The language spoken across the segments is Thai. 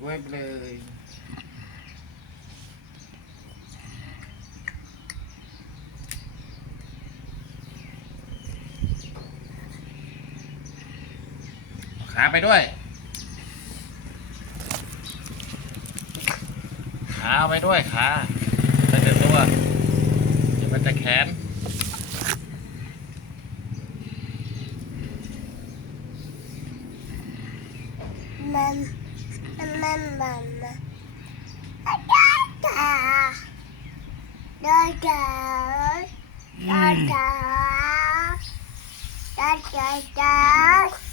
ช่วยไปเลยขาไปด้วย ขาไปด้วยขาจะเจอตัวเดี๋ยวมันจะแขน da da da da da da.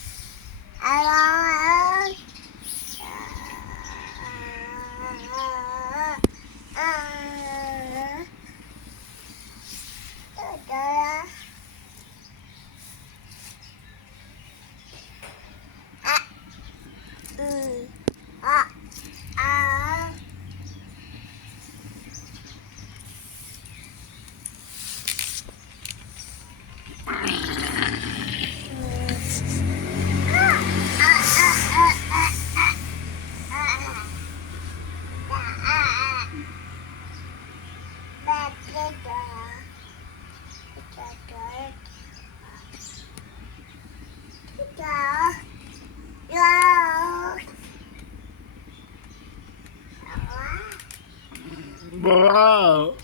Uau!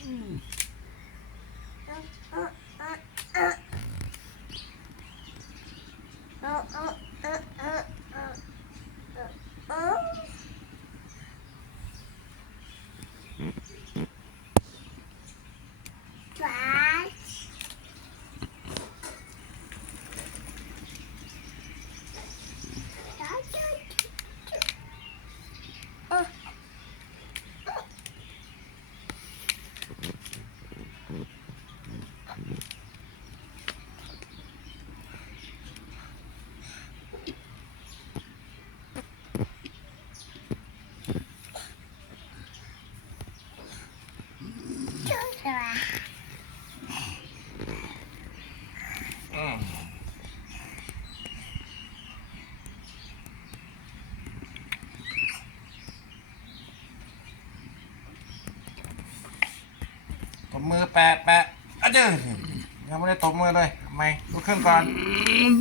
มือแปะแปะอะเจ้ยยังไม่ได้ตบมือเลยทำไมลุกขึ้นก่อน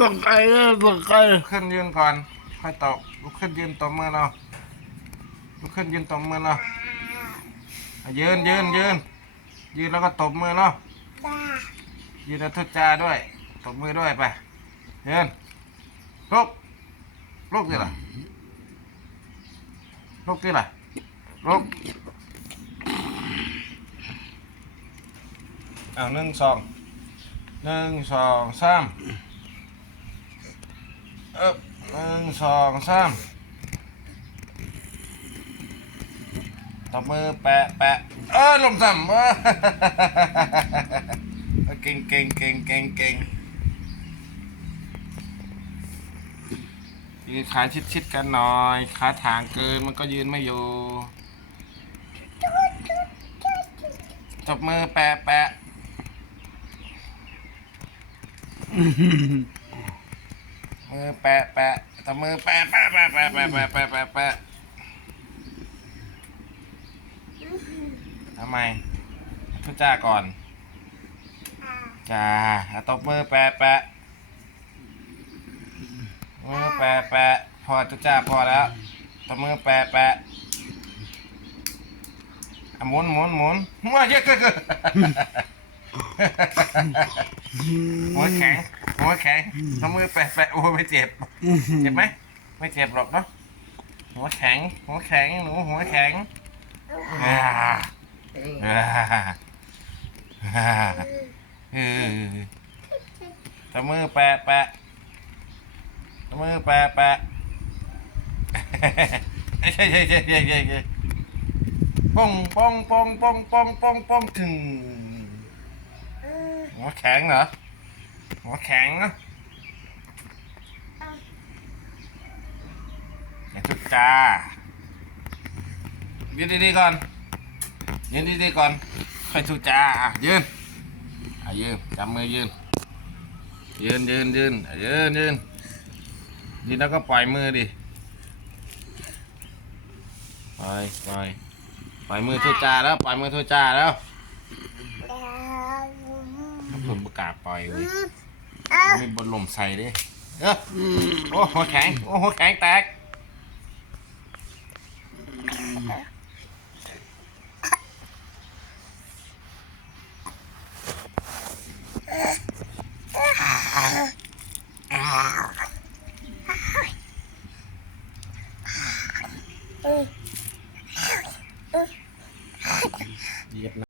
ตกใจเลยตกใจลุกขึ้นยืนก่อน ค่อยตบลุกขึ้นยืนตบมือเราลุกขึ้นยืนตบมือเราอะยืนยืนยืนยืนแล้วก็ตบมือเรายืนแล้วทุจาด้วยตบมือด้วยไปยืนลุกลุกดิล่ะลุกดิล่ะลุก เอาหนึ่งสองหนึ่งสองสามเอบหนึ่งสองสามตบมือแปะแปะเออลงซ้ำเออเก่งเก่งเก่งเก่งเก่งยืนขาชิดชิดๆกันหน่อยขาถางเกินมันก็ยืนไม่อยู่ตบมือแปะแปะ มือแปะแปะตบมือแปะแปะแปะแปะแปะแปะแปะแปะแปะทำไมทุจ้าก่อนจ้าตบมือแปะแปะมือแปะแปะพอทุจ้าพอแล้วตบมือแปะแปะอะหมุนหมุนหมุนหัวเยอะเกิน หัวแข็งหัวแข็งตบมือแปะแปะโอ้ไม่เจ็บเจ็บไหมไม่เจ็บหรอกเนาะหัวแข็ง หัวแข็งหนูหัวแข็งอ่าอ่าอ่าเออตะมือแปะแปะตะมือแปะแปะใช่ใช่ใช่ใช่ใช่ใช่ป้องป้องป้องป้องป้องป้องป้องถึง หัวแข็งเหรอ หัวแข็งนอะอย่าทุกจ้ายืนดีๆก่อน ยืนดีๆก่อน ค่อยทุกจ้าอะยืนอะยืนจับมือยืน ยืนยืนยืนยืนยืนยืนแล้วก็ปล่อยมือดิ ปล่อยปล่อยปล่อยมือทุจ่าแล้ว ปล่อยมือทุจ่าแล้ว ถ้าผมประ กล้าศปล่อยเว้ยเอามีบนลมใส่ดิเออโอ้หัวแข็ง โอ้หัวแข็งแตกเ